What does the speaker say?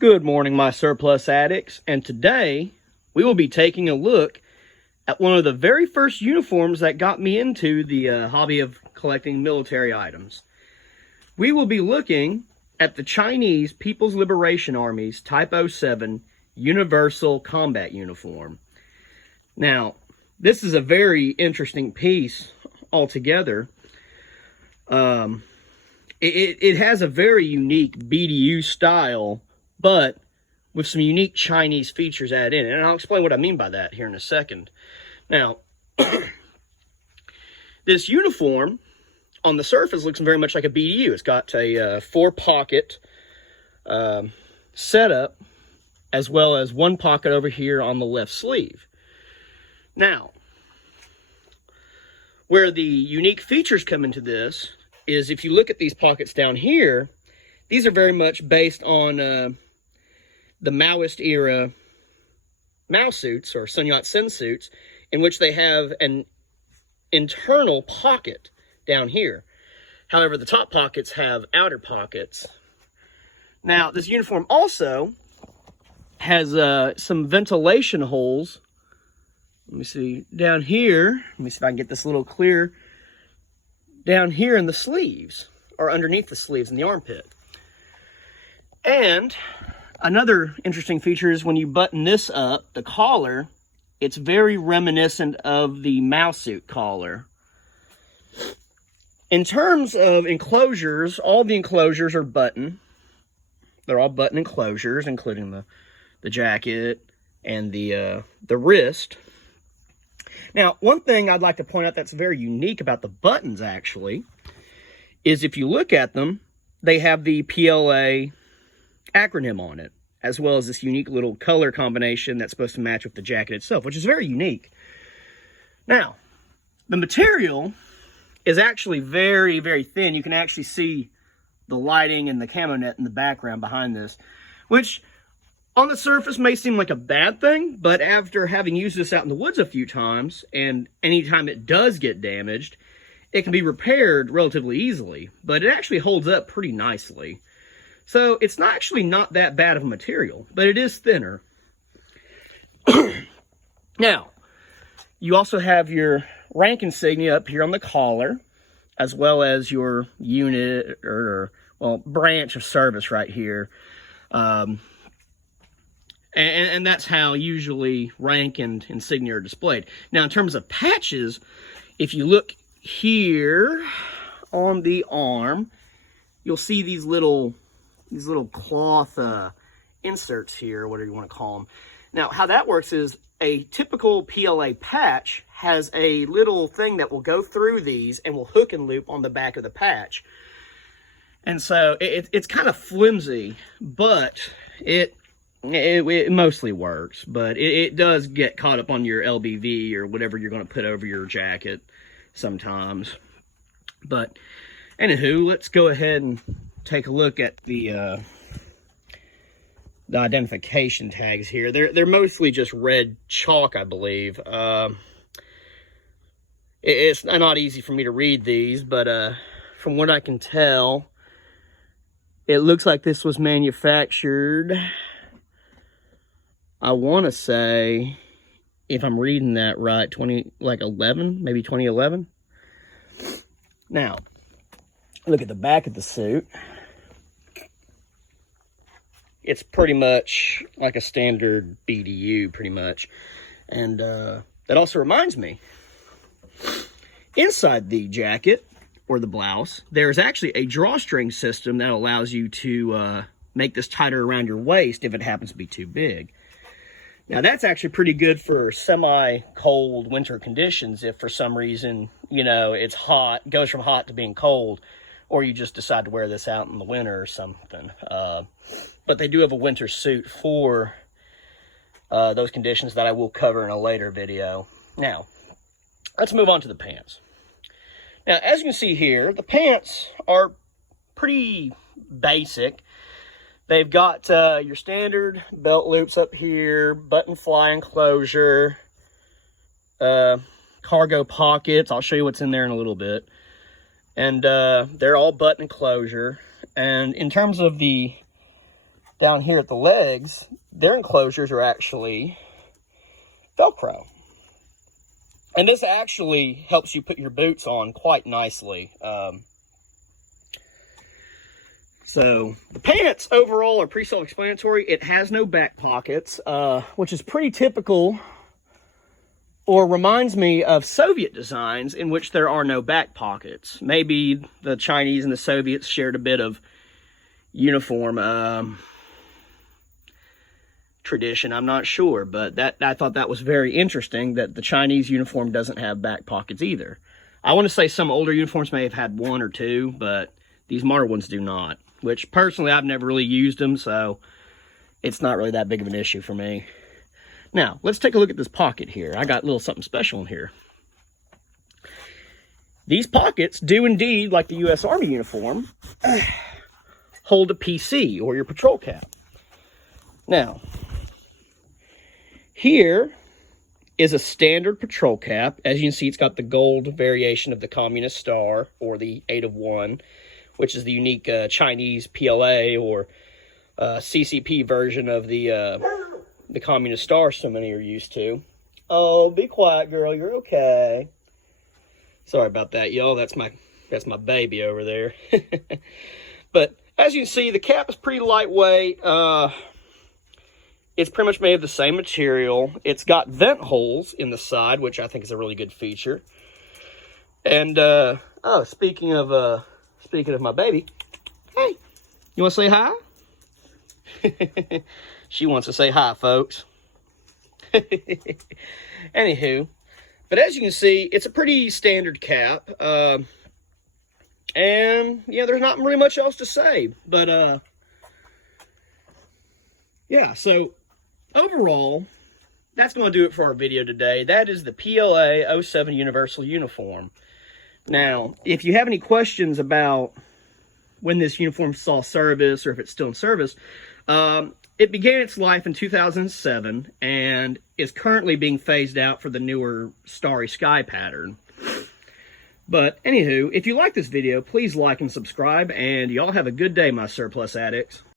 Good morning, my surplus addicts, and today we will be taking a look at one of the very first uniforms that got me into the hobby of collecting military items. We will be looking at the Chinese People's Liberation Army's Type 07 Universal Combat Uniform. Now, this is a very interesting piece altogether. It has a very unique BDU style, but with some unique Chinese features added in. And I'll explain what I mean by that here in a second. Now, this uniform on the surface looks very much like a BDU. It's got a 4-pocket setup, as well as 1 pocket over here on the left sleeve. Now, where the unique features come into this is if you look at these pockets down here, these are very much based on the Maoist era Mao suits or Sun Yat-sen suits, in which they have an internal pocket down here. However, the top pockets have outer pockets. Now, this uniform also has some ventilation holes. Let me see, down here, let me see if I can get this a little clear, down here in the sleeves, or underneath the sleeves in the armpit. And another interesting feature is when you button this up, the collar, it's very reminiscent of the Mao suit collar. In terms of enclosures, all the enclosures are button. They're all button enclosures, including the jacket and the wrist. Now, one thing I'd like to point out that's very unique about the buttons, actually, is if you look at them, they have the PLA acronym on it, as well as this unique little color combination that's supposed to match with the jacket itself, which is very unique. Now, the material is actually very, very thin. You can actually see the lighting and the camo net in the background behind this, which on the surface may seem like a bad thing, but after having used this out in the woods a few times, and anytime it does get damaged, it can be repaired relatively easily, but it actually holds up pretty nicely. So it's not actually not that bad of a material, but it is thinner. Now, you also have your rank insignia up here on the collar, as well as your unit or branch of service right here. And that's how usually rank and insignia are displayed. Now, in terms of patches, if you look here on the arm, you'll see these little cloth inserts here, whatever you want to call them. Now, how that works is a typical PLA patch has a little thing that will go through these and will hook and loop on the back of the patch. And so it's kind of flimsy, but it mostly works. But it does get caught up on your LBV or whatever you're going to put over your jacket sometimes. But anywho, let's go ahead and take a look at the identification tags here. They're mostly just red chalk, I believe. It's not easy for me to read these, but from what I can tell, it looks like this was manufactured, I want to say, if I'm reading that right, 11, maybe 2011. Now, look at the back of the suit. It's pretty much like a standard BDU, pretty much. And that also reminds me, inside the jacket, or the blouse, there's actually a drawstring system that allows you to make this tighter around your waist if it happens to be too big. Now, that's actually pretty good for semi-cold winter conditions if for some reason, you know, it's hot, goes from hot to being cold, or you just decide to wear this out in the winter or something. But they do have a winter suit for those conditions that I will cover in a later video. Now, let's move on to the pants. Now, as you can see here, the pants are pretty basic. They've got your standard belt loops up here, button fly enclosure, cargo pockets. I'll show you what's in there in a little bit. And they're all button enclosure. And in terms of the down here at the legs, their enclosures are actually Velcro. And this actually helps you put your boots on quite nicely. So the pants overall are pretty self-explanatory. It has no back pockets, which is pretty typical, or reminds me of Soviet designs in which there are no back pockets. Maybe the Chinese and the Soviets shared a bit of uniform tradition. I'm not sure, but I thought that was very interesting that the Chinese uniform doesn't have back pockets either. I want to say some older uniforms may have had one or two, but these modern ones do not. Which, personally, I've never really used them, so it's not really that big of an issue for me. Now, let's take a look at this pocket here. I got a little something special in here. These pockets do indeed, like the U.S. Army uniform, hold a PC, or your patrol cap. Now, here is a standard patrol cap. As you can see, it's got the gold variation of the Communist Star, or the 8 of 1, which is the unique Chinese PLA or CCP version of the Communist Star so many are used to. Oh, be quiet, girl. You're okay. Sorry about that, y'all. That's my baby over there. But as you can see, the cap is pretty lightweight. It's pretty much made of the same material. It's got vent holes in the side, which I think is a really good feature. And oh, speaking of my baby, hey, you want to say hi? She wants to say hi, folks. Anywho, but as you can see, it's a pretty standard cap. And, yeah, there's not really much else to say. But, yeah, so overall, that's going to do it for our video today. That is the PLA 07 Universal Uniform. Now, if you have any questions about when this uniform saw service or if it's still in service, it began its life in 2007 and is currently being phased out for the newer Starry Sky pattern. But anywho, if you like this video, please like and subscribe, and y'all have a good day, my surplus addicts.